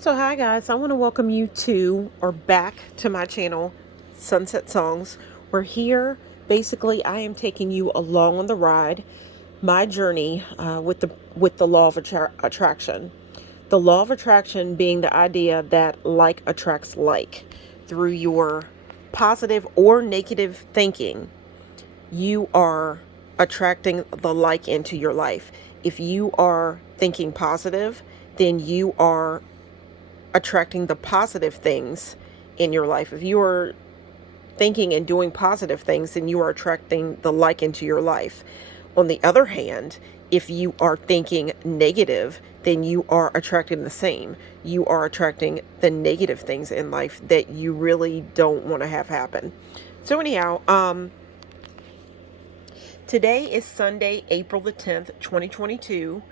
So hi guys, I want to welcome you to or back to my channel, Sunset Songs. We're here. Basically, I am taking you along on the ride, my journey with the law of attraction. The law of attraction being the idea that like attracts like. Through your positive or negative thinking, you are attracting the like into your life. If you are thinking positive, then you are attracting the positive things in your life. If you are thinking and doing positive things, then you are attracting the like into your life. On the other hand, if you are thinking negative, then you are attracting the same. You are attracting the negative things in life that you really don't want to have happen. So anyhow, today is Sunday, April the 10th, 2022.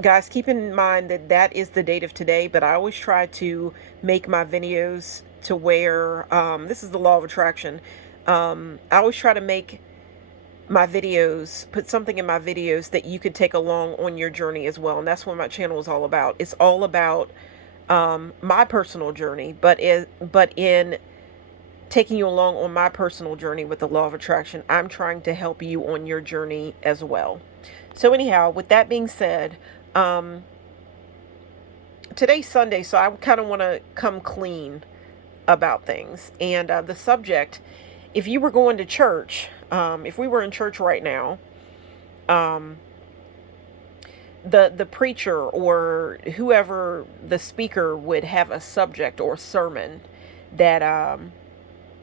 Guys, keep in mind that that is the date of today, but I always try to make my videos to where, this is the law of attraction. I always try to make my videos, put something in my videos that you could take along on your journey as well. And that's what my channel is all about. It's all about my personal journey, but in taking you along on my personal journey with the law of attraction, I'm trying to help you on your journey as well. So anyhow, with that being said, today's Sunday, so I kind of want to come clean about things. And the subject, if you were going to church, if we were in church right now, the preacher or whoever the speaker would have a subject or sermon that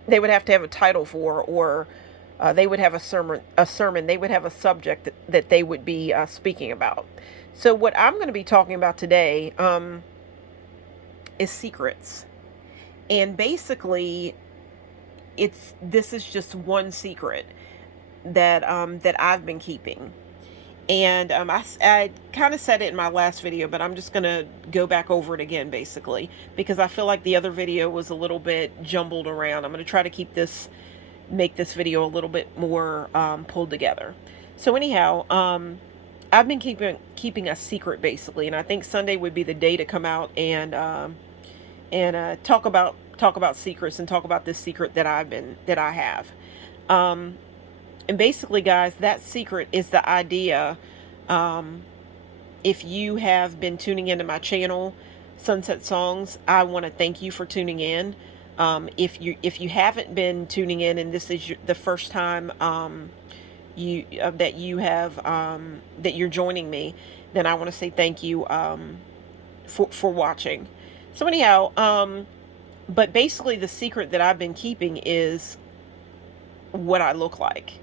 they would have to have a title for, or they would have a sermon. They would have a subject that they would be speaking about. So what I'm going to be talking about today is secrets, and basically, this is just one secret that I've been keeping. And I kind of said it in my last video, but I'm just going to go back over it again, basically, because I feel like the other video was a little bit jumbled around. I'm going to try to make this video a little bit more pulled together. So anyhow, I've been keeping a secret, basically, and I think Sunday would be the day to come out and talk about secrets and talk about this secret that I have. And basically, guys, that secret is the idea. If you have been tuning into my channel, Sunset Songs, I want to thank you for tuning in. If you haven't been tuning in and this is the first time that you're joining me, then I want to say thank you for watching. So anyhow, but basically the secret that I've been keeping is what I look like.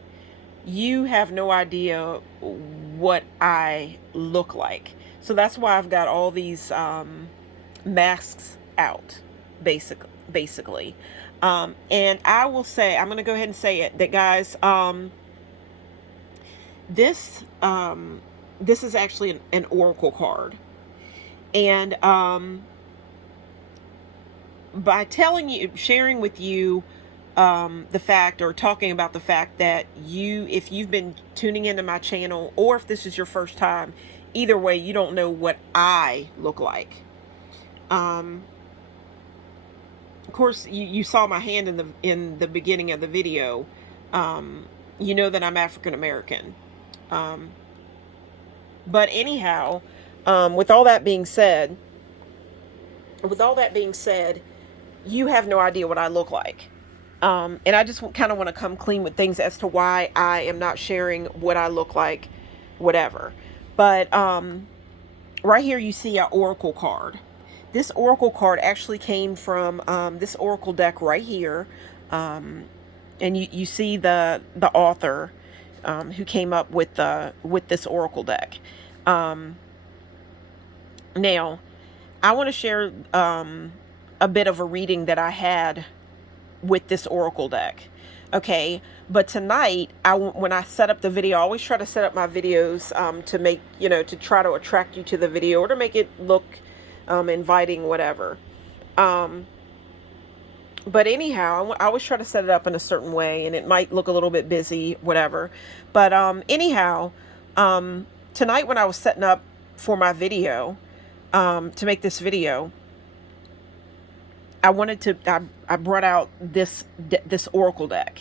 You have no idea what I look like. So that's why I've got all these masks out, basically. And I will say, I'm going to go ahead and say it, that guys, this is actually an oracle card. And by sharing with you the fact, or talking about the fact that if you've been tuning into my channel, or if this is your first time, either way, you don't know what I look like. Of course, you saw my hand in the beginning of the video. You know that I'm African American. But anyhow, with all that being said, you have no idea what I look like. And I just kind of want to come clean with things as to why I am not sharing what I look like, whatever. But right here you see an oracle card. This oracle card actually came from this oracle deck right here. And you see the author who came up with this oracle deck. Now, I want to share a bit of a reading that I had with this oracle deck. Okay, but tonight, when I set up the video, I always try to set up my videos to make, to try to attract you to the video, or to make it look inviting, whatever. But anyhow, I always try to set it up in a certain way, and it might look a little bit busy, whatever. But anyhow, tonight when I was setting up for my video, to make this video, I brought out this Oracle deck.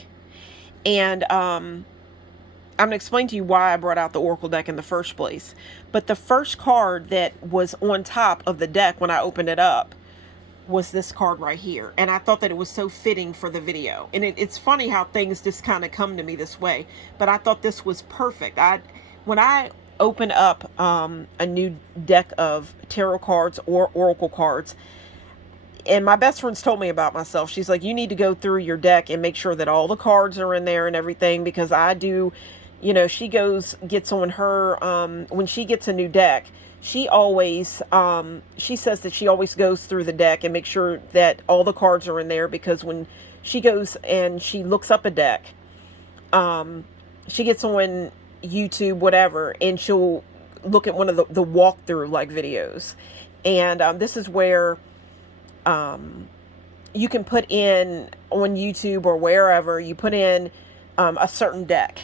And I'm going to explain to you why I brought out the Oracle deck in the first place. But the first card that was on top of the deck when I opened it up was this card right here. And I thought that it was so fitting for the video. And it's funny how things just kind of come to me this way. But I thought this was perfect. When I open up a new deck of tarot cards or Oracle cards, and my best friend's told me about myself. She's like, you need to go through your deck and make sure that all the cards are in there and everything, because I do, you know, she gets on her, when she gets a new deck, she always, she says that she always goes through the deck and make sure that all the cards are in there, because when she goes and she looks up a deck, she gets on YouTube, whatever, and she'll look at one of the walkthrough like videos. And this is where you can put in on YouTube or wherever, you put in a certain deck.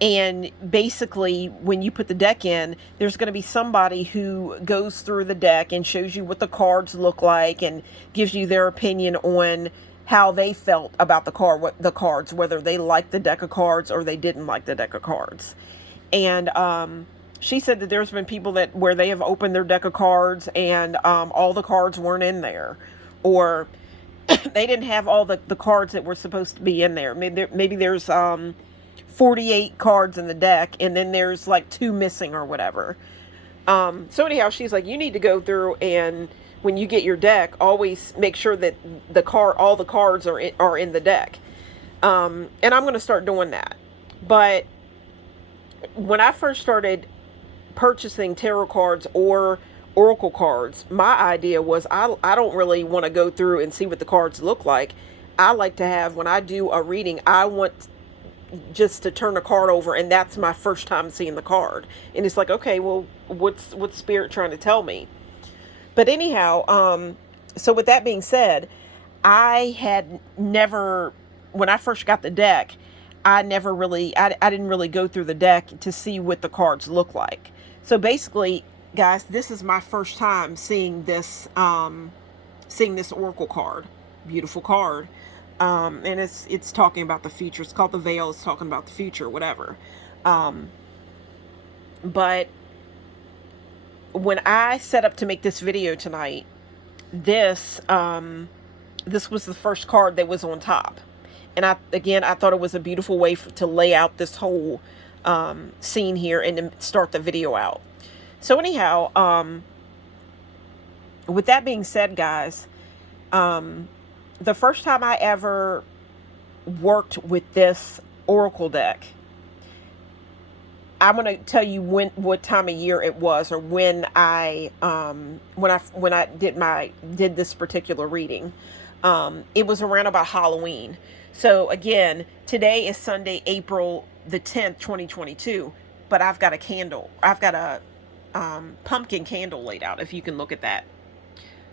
And basically, when you put the deck in, there's going to be somebody who goes through the deck and shows you what the cards look like and gives you their opinion on how they felt about the cards, whether they liked the deck of cards or they didn't like the deck of cards. And she said that there's been people where they have opened their deck of cards and all the cards weren't in there, or they didn't have all the cards that were supposed to be in there. Maybe there's 48 cards in the deck, and then there's like 2 missing or whatever. So anyhow, she's like, you need to go through, and when you get your deck, always make sure that all the cards are in the deck. And I'm going to start doing that. But when I first started purchasing tarot cards or Oracle cards, my idea was I don't really want to go through and see what the cards look like. I like to have, when I do a reading, I want just to turn the card over, and that's my first time seeing the card. And it's like, okay, well, what's Spirit trying to tell me? But anyhow, so with that being said, I had never, when I first got the deck, I didn't really go through the deck to see what the cards look like. So basically, guys, this is my first time seeing this Oracle card. Beautiful card. And it's talking about the future. It's called the Veil. It's talking about the future, whatever. But when I set up to make this video tonight, this was the first card that was on top. And I thought it was a beautiful way to lay out this whole scene here and to start the video out. So anyhow, with that being said, guys, the first time I ever worked with this Oracle deck, I'm going to tell you what time of year it was, or when I did this particular reading. It was around about Halloween. So again, today is Sunday, April the 10th, 2022, but I've got a candle. I've got a pumpkin candle laid out, if you can look at that.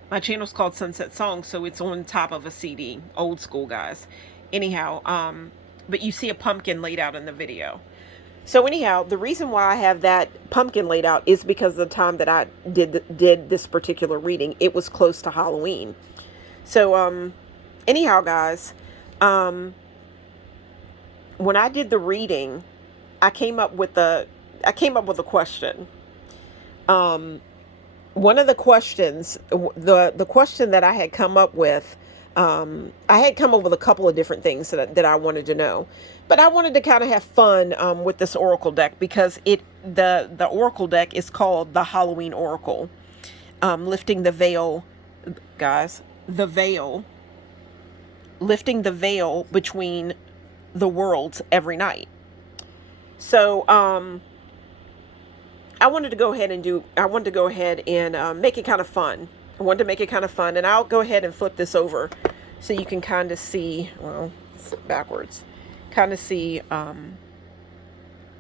My channel's called Sunset Songs, so it's on top of a CD. Old school, guys. Anyhow, but you see a pumpkin laid out in the video. So anyhow, the reason why I have that pumpkin laid out is because of the time that I did this particular reading. It was close to Halloween. So, anyhow, guys, when I did the reading, I came up with a question. One of the questions, the question that I had come up with, I had come up with a couple of different things that I wanted to know, but I wanted to kind of have fun with this Oracle deck, because the Oracle deck is called the Halloween Oracle, lifting the veil, guys, the veil, lifting the veil between the worlds every night. So, I wanted to go ahead and make it kind of fun. I wanted to make it kind of fun, and I'll go ahead and flip this over so you can kind of see, well, it's backwards, kind of see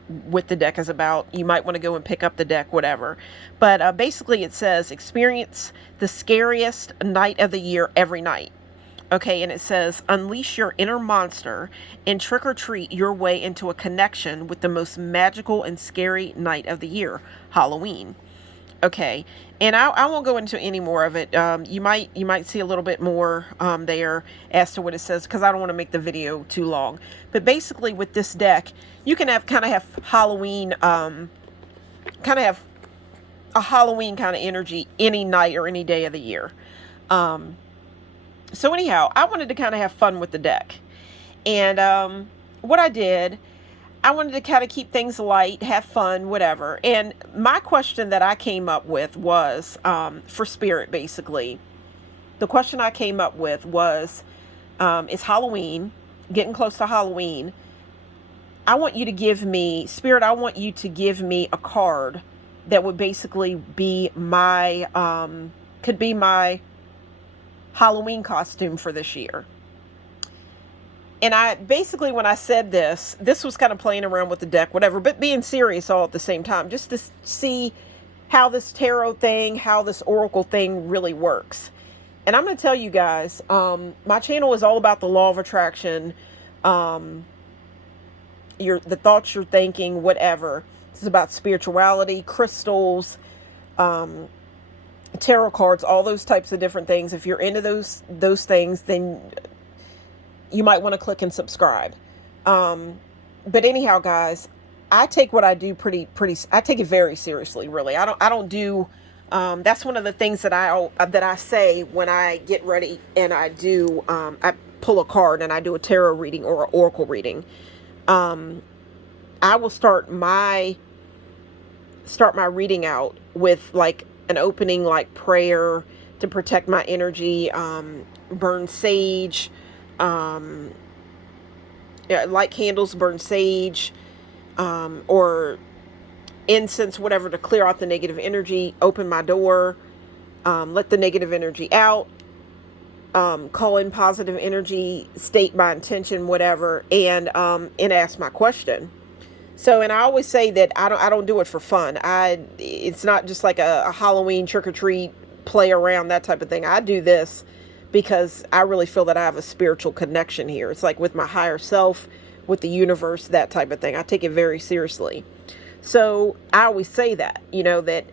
what the deck is about. You might want to go and pick up the deck, whatever. But basically it says, experience the scariest night of the year every night. Okay, and it says, unleash your inner monster and trick or treat your way into a connection with the most magical and scary night of the year, Halloween. Okay, and I won't go into any more of it. You might see a little bit more there as to what it says, because I don't want to make the video too long. But basically, with this deck, you can have kind of have Halloween, kind of have a Halloween kind of energy any night or any day of the year. Um, so anyhow, I wanted to kind of have fun with the deck, and what I did, I wanted to kind of keep things light, have fun, whatever. And my question that I came up with was, for Spirit, basically. The question I came up with was, it's Halloween, getting close to Halloween. I want you to give me, Spirit, I want you to give me a card that would basically be my, could be my Halloween costume for this year. And I basically, when I said this was kind of playing around with the deck, whatever, but being serious all at the same time, just to see how this tarot thing, how this oracle thing really works. And I'm going to tell you guys, my channel is all about the law of attraction, the thoughts you're thinking, whatever. This is about spirituality, crystals, tarot cards, all those types of different things. If you're into those things, then you might want to click and subscribe. But anyhow, guys, I take what I do I take it very seriously, really. I don't do, that's one of the things that I say when I get ready and I do, I pull a card and I do a tarot reading or an oracle reading. I will start my reading out with like an opening, like prayer to protect my energy, burn sage, light candles, burn sage, or incense, whatever, to clear out the negative energy, open my door, let the negative energy out, call in positive energy, state my intention, whatever, and ask my question. So, and I always say that I don't do it for fun. It's not just like a Halloween trick or treat, play around, that type of thing. I do this because I really feel that I have a spiritual connection here. It's like with my higher self, with the universe, that type of thing. I take it very seriously. So I always say that, that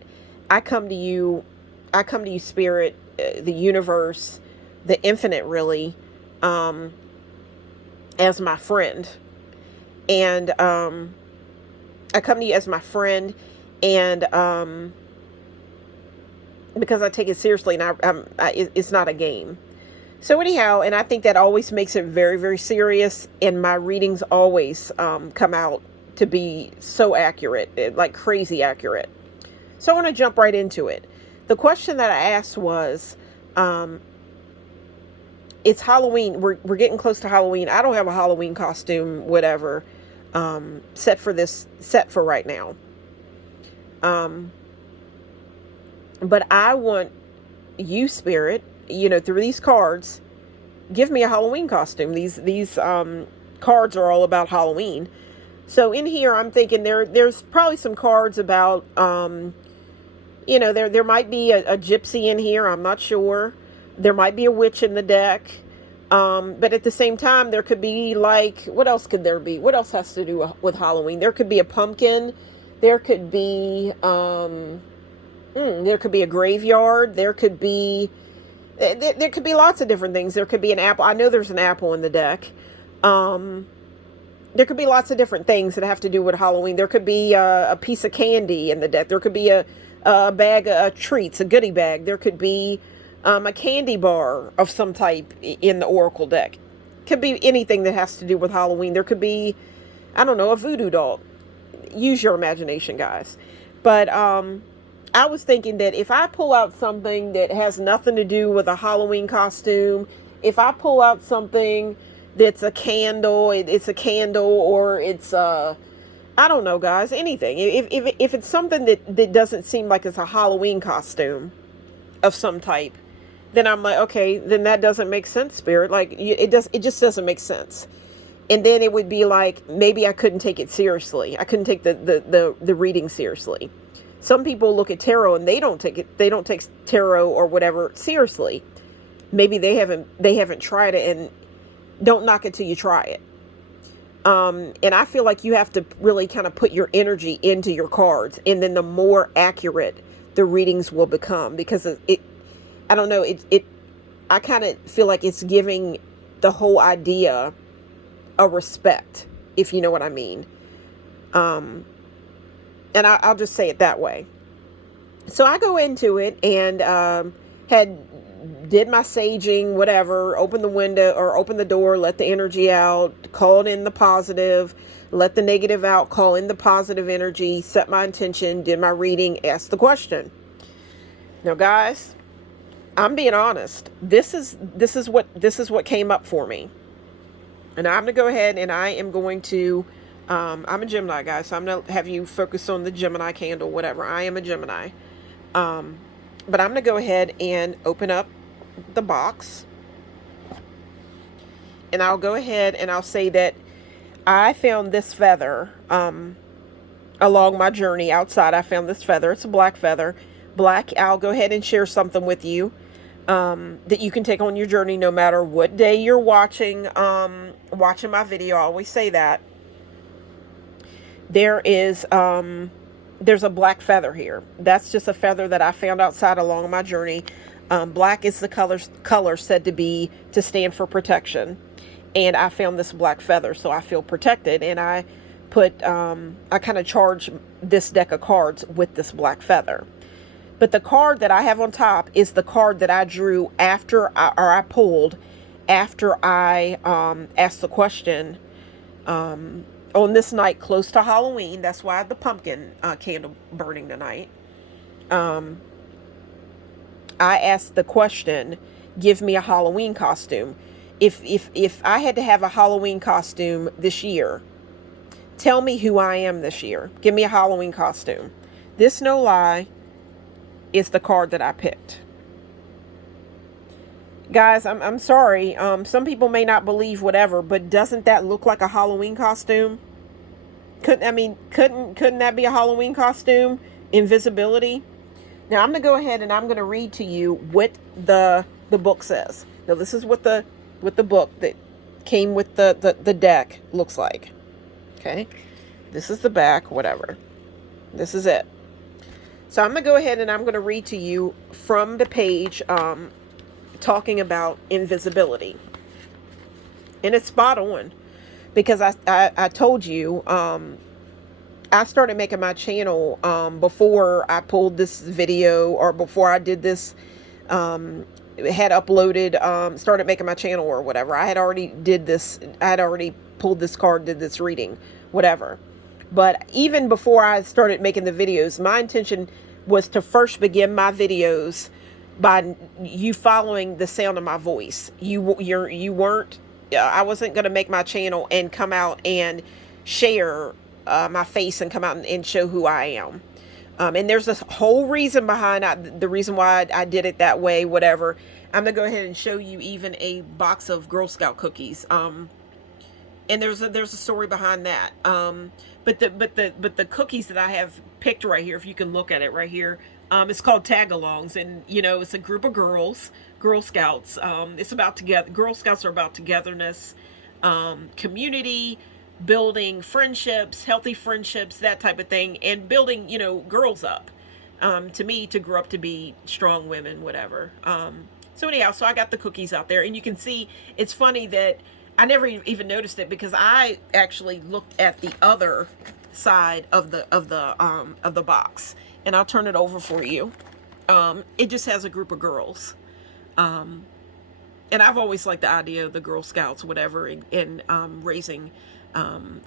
I come to you, Spirit, the universe, the infinite, really, as my friend. And I come to you as my friend, and because I take it seriously, and it's not a game. So anyhow, and I think that always makes it very, very serious, and my readings always come out to be so accurate, like crazy accurate. So I want to jump right into it. The question that I asked was, it's Halloween. We're getting close to Halloween. I don't have a Halloween costume, whatever, set for right now. But I want you, Spirit, through these cards, give me a Halloween costume. These cards are all about Halloween. So in here, I'm thinking there's probably some cards about, there might be a gypsy in here. I'm not sure. There might be a witch in the deck. But at the same time, there could be like, what else could there be? What else has to do with Halloween? There could be a pumpkin. There could be, there could be a graveyard. There could be lots of different things. There could be an apple. I know there's an apple in the deck. There could be lots of different things that have to do with Halloween. There could be a piece of candy in the deck. There could be a bag of treats, a goodie bag. There could be a candy bar of some type in the oracle deck. Could be anything that has to do with Halloween. There could be, I don't know, a voodoo doll. Use your imagination, guys. But I was thinking that if I pull out something that has nothing to do with a Halloween costume, if I pull out something that's a candle, it's a candle, or it's I don't know, guys, anything. If it's something that doesn't seem like it's a Halloween costume of some type, then I'm like, okay, then that doesn't make sense, Spirit. Like, it just doesn't make sense. And then it would be like, maybe I couldn't take it seriously. I couldn't take the reading seriously. Some people look at tarot and they don't take tarot or whatever seriously. Maybe they haven't tried it, and don't knock it till you try it. And I feel like you have to really kind of put your energy into your cards, and then the more accurate the readings will become, because I don't know, I kind of feel like it's giving the whole idea a respect, if you know what I mean. And I'll just say it that way. So I go into it and did my saging, whatever, open the window or open the door, let the energy out, called in the positive, let the negative out, call in the positive energy, set my intention, did my reading, asked the question. Now, guys, I'm being honest. This is what came up for me. And I'm going to go ahead and I am going to, I'm a Gemini, guys, so I'm going to have you focus on the Gemini candle, whatever. I am a Gemini. But I'm going to go ahead and open up the box. And I'll go ahead and I'll say that I found this feather along my journey outside. I found this feather. It's a black feather. Black. I'll go ahead and share something with you that you can take on your journey no matter what day you're watching my video. I always say that. There's a black feather here. That's just a feather that I found outside along my journey. Black is the color said to stand for protection. And I found this black feather, so I feel protected. And I kind of charge this deck of cards with this black feather. But the card that I have on top is the card that I drew I pulled after I asked the question on this night close to Halloween. That's why the pumpkin candle burning tonight. I asked the question, give me a Halloween costume. If I had to have a Halloween costume this year, tell me who I am this year. Give me a Halloween costume. This, no lie, is the card that I picked. Guys, I'm sorry. Some people may not believe whatever, but doesn't that look like a Halloween costume? Couldn't that be a Halloween costume? Invisibility. Now I'm gonna go ahead and I'm gonna read to you what the book says. Now this is what the book that came with the deck looks like. Okay, this is the back. Whatever. This is it. So I'm gonna go ahead and I'm gonna read to you from the page. Talking about invisibility, and it's spot on, because I told you I started making my channel before I pulled this video, or before I did this had uploaded started making my channel or whatever. I had already pulled this card, did this reading, whatever. But even before I started making the videos, my intention was to first begin my videos by you following the sound of my voice. You weren't. I wasn't going to make my channel and come out and share my face and come out and show who I am. And there's this whole reason behind the reason why I did it that way. Whatever. I'm gonna go ahead and show you even a box of Girl Scout cookies. And there's a story behind that. But the cookies that I have picked right here, if you can look at it right here. It's called Tagalongs, and it's a group of girls, Girl Scouts. It's about together. Girl Scouts are about togetherness, community, building friendships, healthy friendships, that type of thing, and building, girls up. To me, to grow up to be strong women, whatever. So anyhow, so I got the cookies out there, and you can see it's funny that I never even noticed it, because I actually looked at the other side of the box. And I'll turn it over for you. It just has a group of girls. And I've always liked the idea of the Girl Scouts, whatever, and raising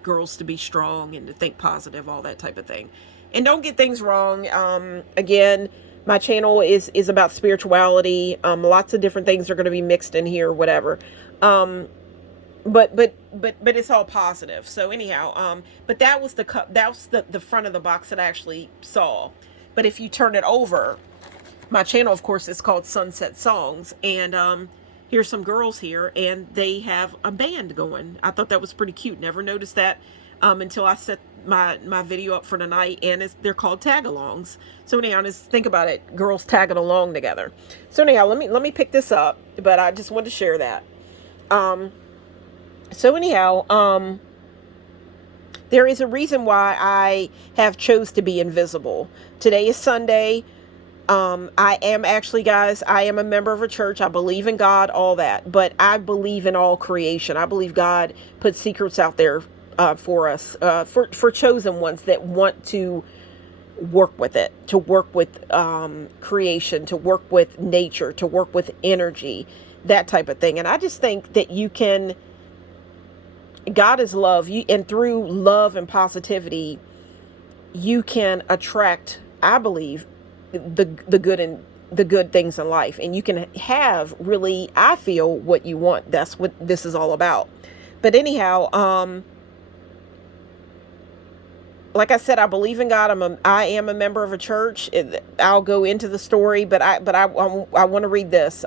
girls to be strong and to think positive, all that type of thing. And don't get things wrong. Again, my channel is about spirituality. Lots of different things are going to be mixed in here, whatever. But it's all positive. So anyhow, but that was the front of the box that I actually saw. But if you turn it over, my channel, of course, is called Sunset Songs, and here's some girls here, and they have a band going. I thought that was pretty cute. Never noticed that until I set my video up for tonight, and they're called Tagalongs. So anyhow, just think about it, girls tagging along together. So anyhow, let me pick this up, but I just wanted to share that. So anyhow, there is a reason why I have chose to be invisible. Today is Sunday. I am actually, guys, I am a member of a church. I believe in God, all that. But I believe in all creation. I believe God put secrets out there for us, for chosen ones that want to work with it, to work with creation, to work with nature, to work with energy, that type of thing. And I just think that you can, God is love, and through love and positivity, you can attract, I believe, the good and the good things in life, and you can have, really, I feel, what you want. That's what this is all about. But anyhow, like I said, I believe in God. I am a member of a church. I'll go into the story, but I want to read this.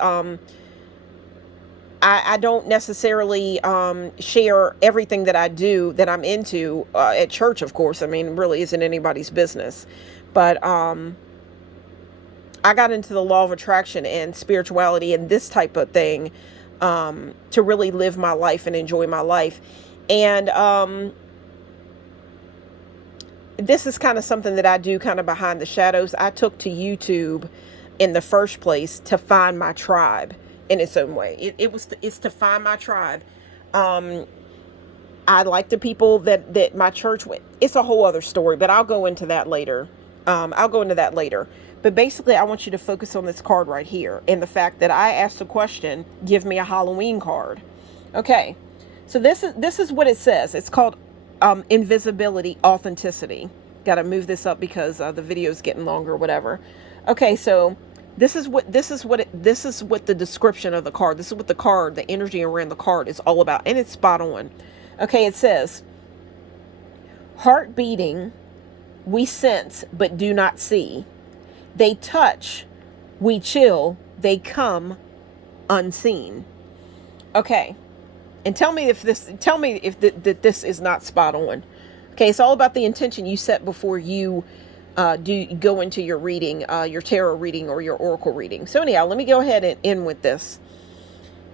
I don't necessarily share everything that I do, that I'm into at church, of course. I mean, really isn't anybody's business. But I got into the law of attraction and spirituality and this type of thing to really live my life and enjoy my life. And this is kind of something that I do kind of behind the shadows. I took to YouTube in the first place to find my tribe in its own way. It's to find my tribe. I like the people that my church went. It's a whole other story, but I'll go into that later. But basically, I want you to focus on this card right here and the fact that I asked the question, give me a Halloween card. Okay, so this is what it says. It's called invisibility, authenticity. Got to move this up because the video is getting longer or whatever. Okay, so this is what the description of the card. This is what the card, the energy around the card is all about, and it's spot on. Okay, it says, heart beating, we sense but do not see. They touch, we chill, they come unseen. Okay. And tell me if this is not spot on. Okay, it's all about the intention you set before you do go into your reading, your tarot reading or your oracle reading. So anyhow, let me go ahead and end with this.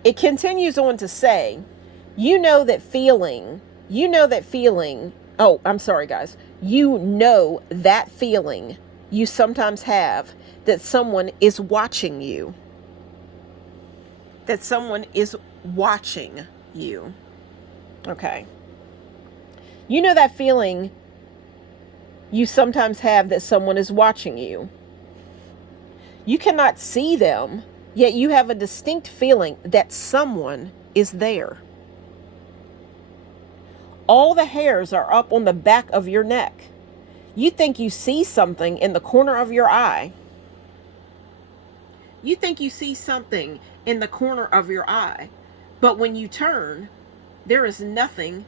It continues on to say, you know that feeling. Oh, I'm sorry, guys. You know that feeling you sometimes have that someone is watching you. That someone is watching you. Okay. You know that feeling you sometimes have that someone is watching you. You cannot see them, yet you have a distinct feeling that someone is there. All the hairs are up on the back of your neck. You think you see something in the corner of your eye. You think you see something in the corner of your eye, but when you turn, there is nothing.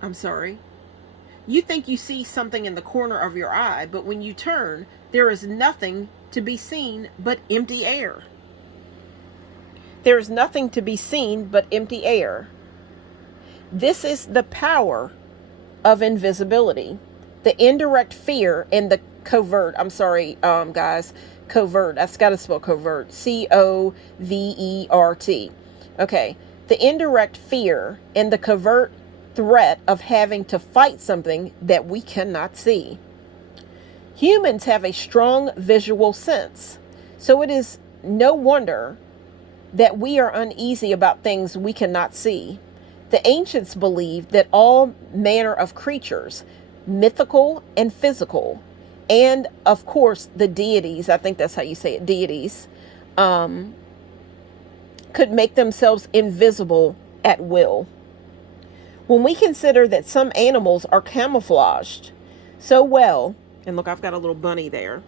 I'm sorry. You think you see something in the corner of your eye, but when you turn, there is nothing to be seen but empty air. There is nothing to be seen but empty air. This is the power of invisibility. The indirect fear and the covert, I'm sorry, guys, covert, that's got to spell covert, C-O-V-E-R-T. Okay, the indirect fear and the covert threat of having to fight something that we cannot see. Humans have a strong visual sense, so it is no wonder that we are uneasy about things we cannot see. The ancients believed that all manner of creatures, mythical and physical, and of course the deities, I think that's how you say it, deities, could make themselves invisible at will. When we consider that some animals are camouflaged so well, and look, I've got a little bunny there.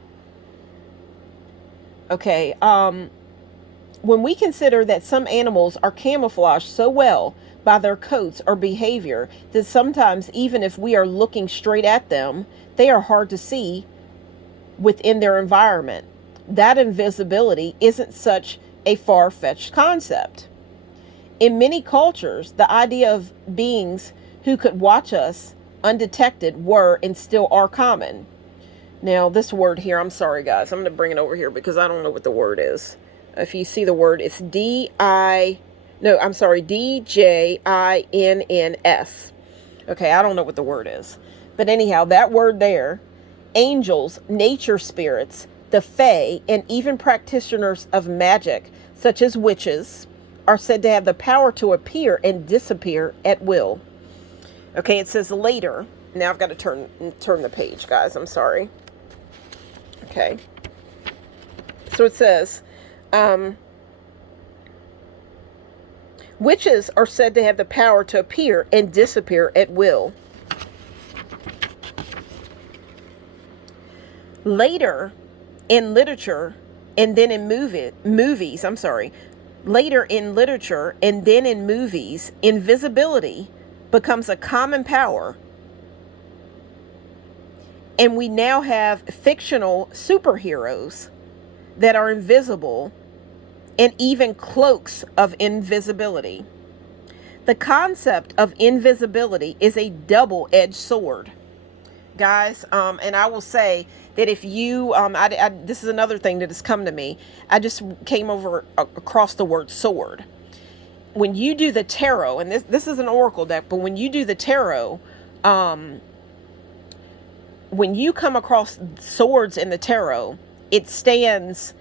Okay, when we consider that some animals are camouflaged so well by their coats or behavior that sometimes even if we are looking straight at them, they are hard to see within their environment. That invisibility isn't such a far-fetched concept. In many cultures, the idea of beings who could watch us undetected were and still are common. Now, this word here, I'm sorry, guys. I'm going to bring it over here because I don't know what the word is. If you see the word, it's D-J-I-N-N-S. Okay, I don't know what the word is. But anyhow, that word there, angels, nature spirits, The Fae, and even practitioners of magic, such as witches, are said to have the power to appear and disappear at will. Okay, it says later. Now I've got to turn the page, guys. I'm sorry. Okay. So it says, witches are said to have the power to appear and disappear at will. Later in literature and then in movies, later in literature and then in movies, invisibility becomes a common power. And we now have fictional superheroes that are invisible and even cloaks of invisibility. The concept of invisibility is a double-edged sword, guys. And I will say that if you, this is another thing that has come to me. I just came across the word sword. When you do the tarot, and this is an oracle deck, but when you do the tarot, when you come across swords in the tarot, it stands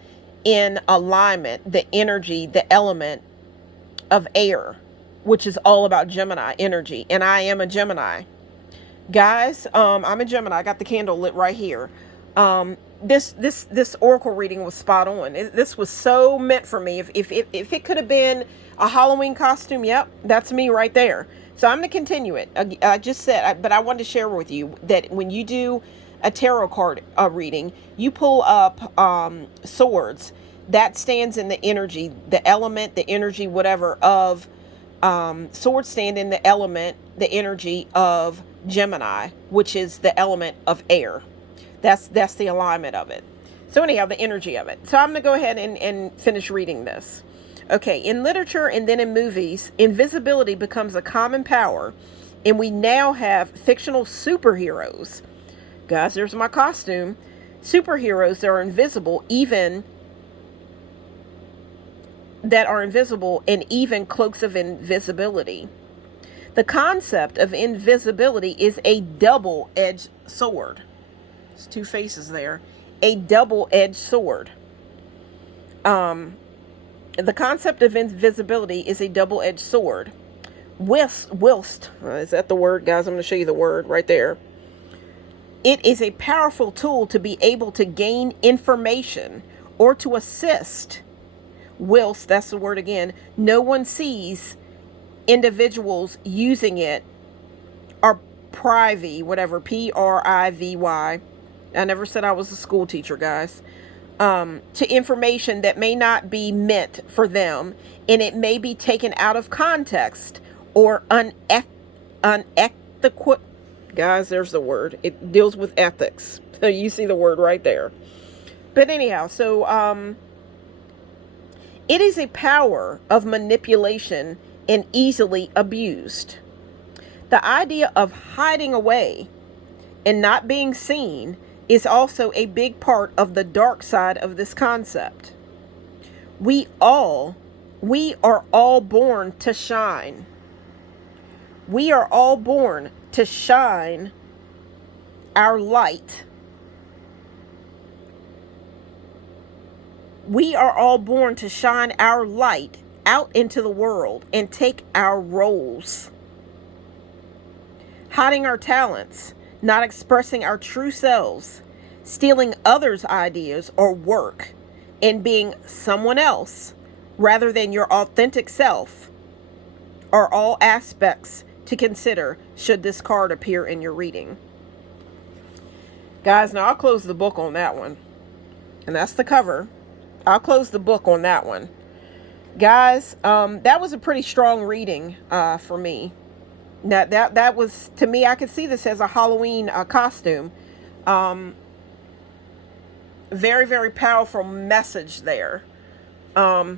in alignment, the energy, the element of air, which is all about Gemini energy. And I am a Gemini. Guys, I'm a Gemini. I got the candle lit right here. This oracle reading was spot on. This was so meant for me. If it could have been a Halloween costume, yep, that's me right there. So I'm going to continue it. I just said, but I wanted to share with you that when you do a tarot card reading, you pull up swords. That stands in the energy, the element, the energy, whatever, of swords stand in the element, the energy of Gemini, which is the element of air. That's the alignment of it. So anyhow, the energy of it. So I'm going to go ahead and finish reading this. Okay, in literature and then in movies, invisibility becomes a common power, and we now have fictional superheroes. Guys, there's my costume. Superheroes that are invisible, and even cloaks of invisibility. The concept of invisibility is a double-edged sword. There's two faces there. A double-edged sword. The concept of invisibility is a double-edged sword. Whilst, is that the word, guys? I'm going to show you the word right there. It is a powerful tool to be able to gain information or to assist. Whilst, that's the word again, no one sees individuals using it, or privy, whatever, Privy. I never said I was a school teacher, guys. To information that may not be meant for them, and it may be taken out of context or unethical. Guys, there's the word. It deals with ethics. So you see the word right there. But anyhow, so it is a power of manipulation and easily abused. The idea of hiding away and not being seen is also a big part of the dark side of this concept. We are all born to shine. We are all born to shine our light. We are all born to shine our light out into the world and take our roles. Hiding our talents, not expressing our true selves, stealing others' ideas or work, and being someone else rather than your authentic self are all aspects to consider should this card appear in your reading. Guys, now I'll close the book on that one. And that's the cover. I'll close the book on that one. Guys, that was a pretty strong reading for me. That was, to me, I could see this as a Halloween costume. Very, very powerful message there. Very,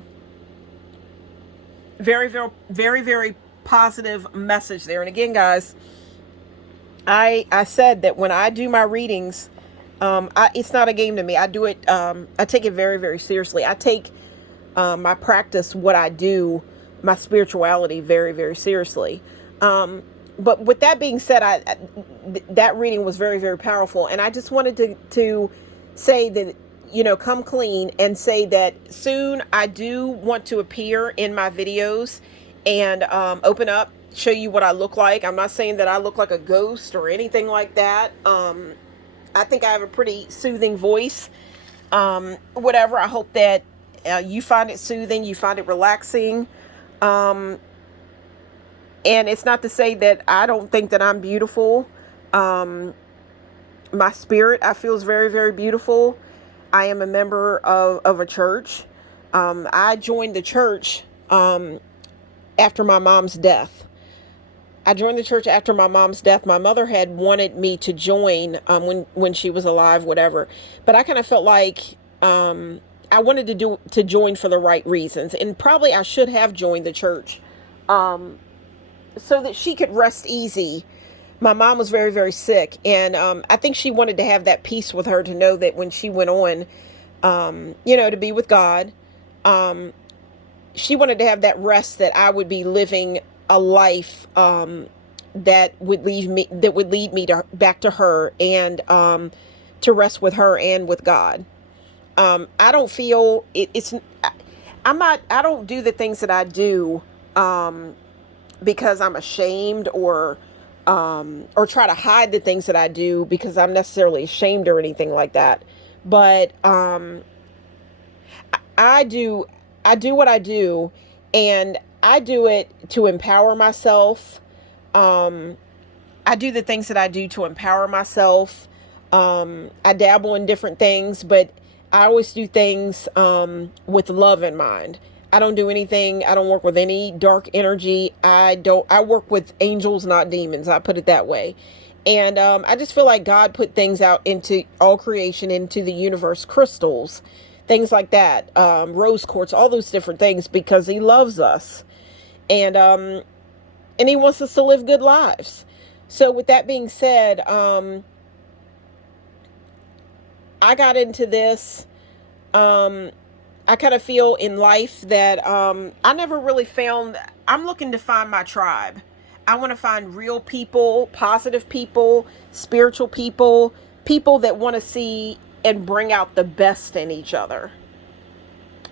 very, very, very positive message there. And again, guys, I said that when I do my readings, it's not a game to me. I do it, I take it very, very seriously. I take my practice, what I do, my spirituality very, very seriously. But with that being said, that reading was very, very powerful. And I just wanted to say that, come clean and say that soon I do want to appear in my videos and open up, show you what I look like. I'm not saying that I look like a ghost or anything like that. I think I have a pretty soothing voice. Whatever. I hope that you find it soothing, you find it relaxing. Um, and it's not to say that I don't think that I'm beautiful. Um, my spirit, I feel, is very, very beautiful. I am a member of a church. I joined the church after my mom's death. I joined the church after my mom's death. My mother had wanted me to join when she was alive, whatever. But I kind of felt like I wanted to join for the right reasons, and probably I should have joined the church so that she could rest easy. My mom was very, very sick, and I think she wanted to have that peace with her to know that when she went on, to be with God, she wanted to have that rest that I would be living a life that would lead me back to her and to rest with her and with God. I don't feel it's. I don't do the things that I do because I'm ashamed or try to hide the things that I do because I'm necessarily ashamed or anything like that. But I do what I do, and I do it to empower myself. I do the things that I do to empower myself. I dabble in different things, but I always do things with love in mind. I don't do anything. I don't work with any dark energy. I work with angels, not demons. I put it that way. And I just feel like God put things out into all creation, into the universe, crystals, things like that, rose quartz, all those different things, because He loves us, and He wants us to live good lives. So, with that being said, I got into this. I kind of feel in life that I never really found. I'm looking to find my tribe. I want to find real people, positive people, spiritual people, people that want to see and bring out the best in each other.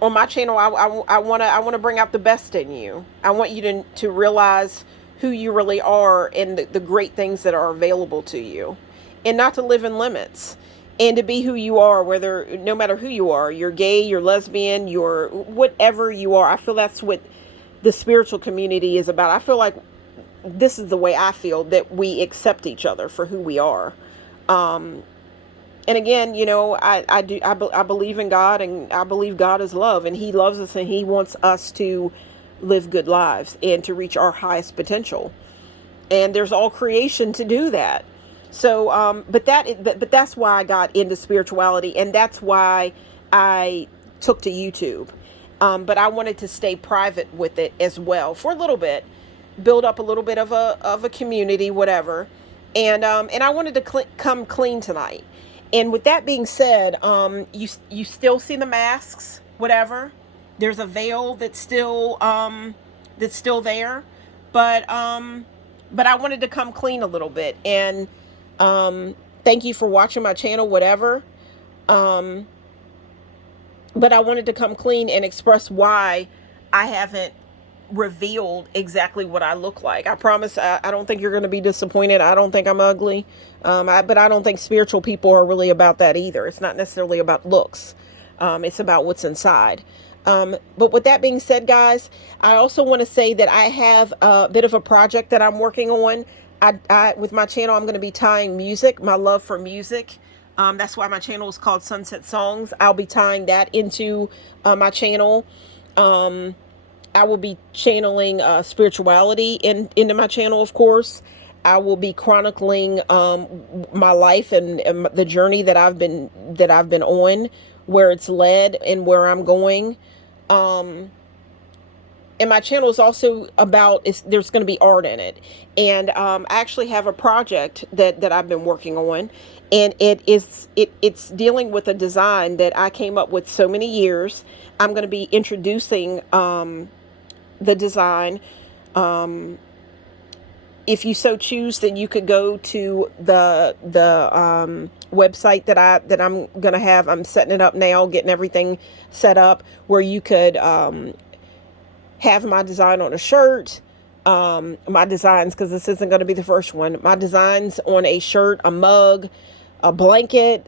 On my channel, I want to bring out the best in you. I want you to realize who you really are and the great things that are available to you, and not to live in limits, and to be who you are, no matter who you are, you're gay, you're lesbian, you're whatever you are. I feel that's what the spiritual community is about. I feel like this is the way I feel, that we accept each other for who we are. And again, I believe in God, and I believe God is love, and He loves us, and He wants us to live good lives and to reach our highest potential. And there's all creation to do that. So, but that's why I got into spirituality, and that's why I took to YouTube. But I wanted to stay private with it as well for a little bit, build up a little bit of a community, whatever. And I wanted to come clean tonight. And with that being said, you still see the masks, whatever. There's a veil that's still there, but I wanted to come clean a little bit. And thank you for watching my channel, whatever. But I wanted to come clean and express why I haven't revealed exactly what I look like. I promise I don't think you're going to be disappointed. I don't think I'm ugly. But I don't think spiritual people are really about that either. It's not necessarily about looks. It's about what's inside. But with that being said, guys, I also want to say that I have a bit of a project that I'm working on. With my channel, I'm going to be tying music, my love for music. That's why my channel is called Sunset Songs. I'll be tying that into my channel. I will be channeling spirituality into my channel, of course. I will be chronicling my life and the journey that I've been on, where it's led and where I'm going. And my channel is also about, there's going to be art in it. And I actually have a project that I've been working on. And it's dealing with a design that I came up with so many years. I'm going to be introducing the design. If you so choose, then you could go to the website that I'm gonna have. I'm setting it up now, getting everything set up where you could have my design on a shirt, my designs, because this isn't going to be the first one, my designs on a shirt, a mug, a blanket,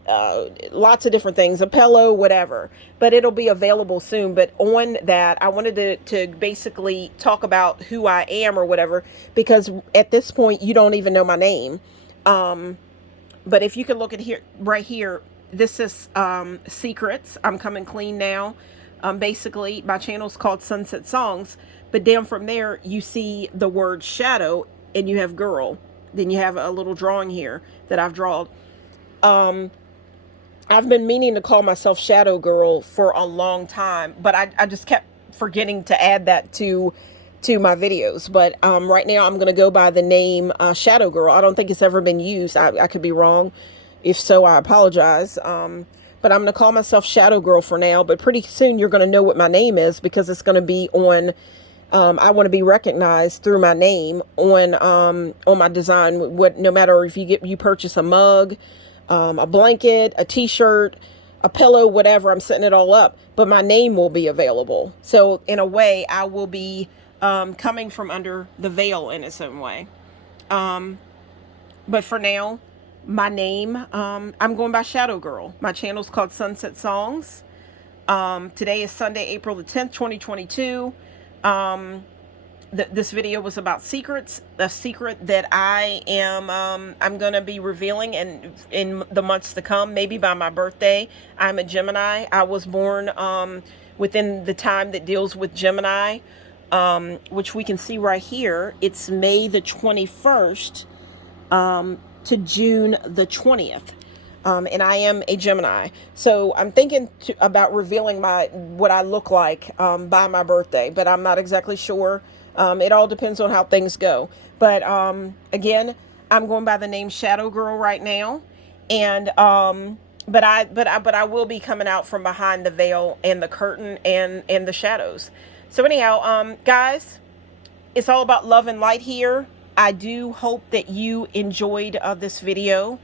lots of different things, a pillow, whatever. But it'll be available soon. But on that, I wanted to basically talk about who I am or whatever, because at this point, you don't even know my name. But if you can look at here, right here, this is Secrets. I'm coming clean now. Basically, my channel's called Sunset Songs, but down from there, you see the word shadow, and you have girl. Then you have a little drawing here that I've drawn. I've been meaning to call myself Shadow Girl for a long time, but I just kept forgetting to add that to my videos. But right now, I'm going to go by the name Shadow Girl. I don't think it's ever been used. I could be wrong. If so, I apologize. But I'm going to call myself Shadow Girl for now. But pretty soon you're going to know what my name is, because it's going to be on, I want to be recognized through my name on my design. No matter if you purchase a mug, a blanket, a t-shirt, a pillow, whatever, I'm setting it all up. But my name will be available. So in a way, I will be coming from under the veil in its own way. But for now, my name, I'm going by Shadow Girl. My channel's called Sunset Songs. Today is Sunday, April the 10th, 2022. This video was about secrets, a secret that I am, I'm going to be revealing in the months to come, maybe by my birthday. I'm a Gemini. I was born within the time that deals with Gemini, which we can see right here. It's May the 21st, to June the 20th. And I am a Gemini. So I'm thinking about revealing what I look like by my birthday, but I'm not exactly sure. It all depends on how things go. But again, I'm going by the name Shadow Girl right now. And but I will be coming out from behind the veil and the curtain and the shadows. So anyhow, guys, it's all about love and light here. I do hope that you enjoyed this video.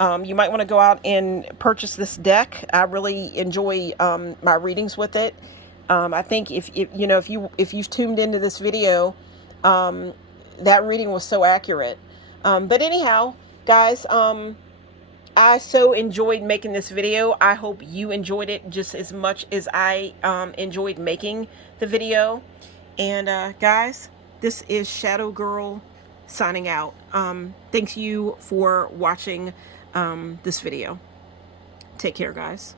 You might want to go out and purchase this deck. I really enjoy my readings with it. I think if you've tuned into this video, that reading was so accurate. But anyhow, guys, I so enjoyed making this video. I hope you enjoyed it just as much as I enjoyed making the video. And guys, this is Shadow Girl signing out. Thanks you for watching this video. Take care, guys.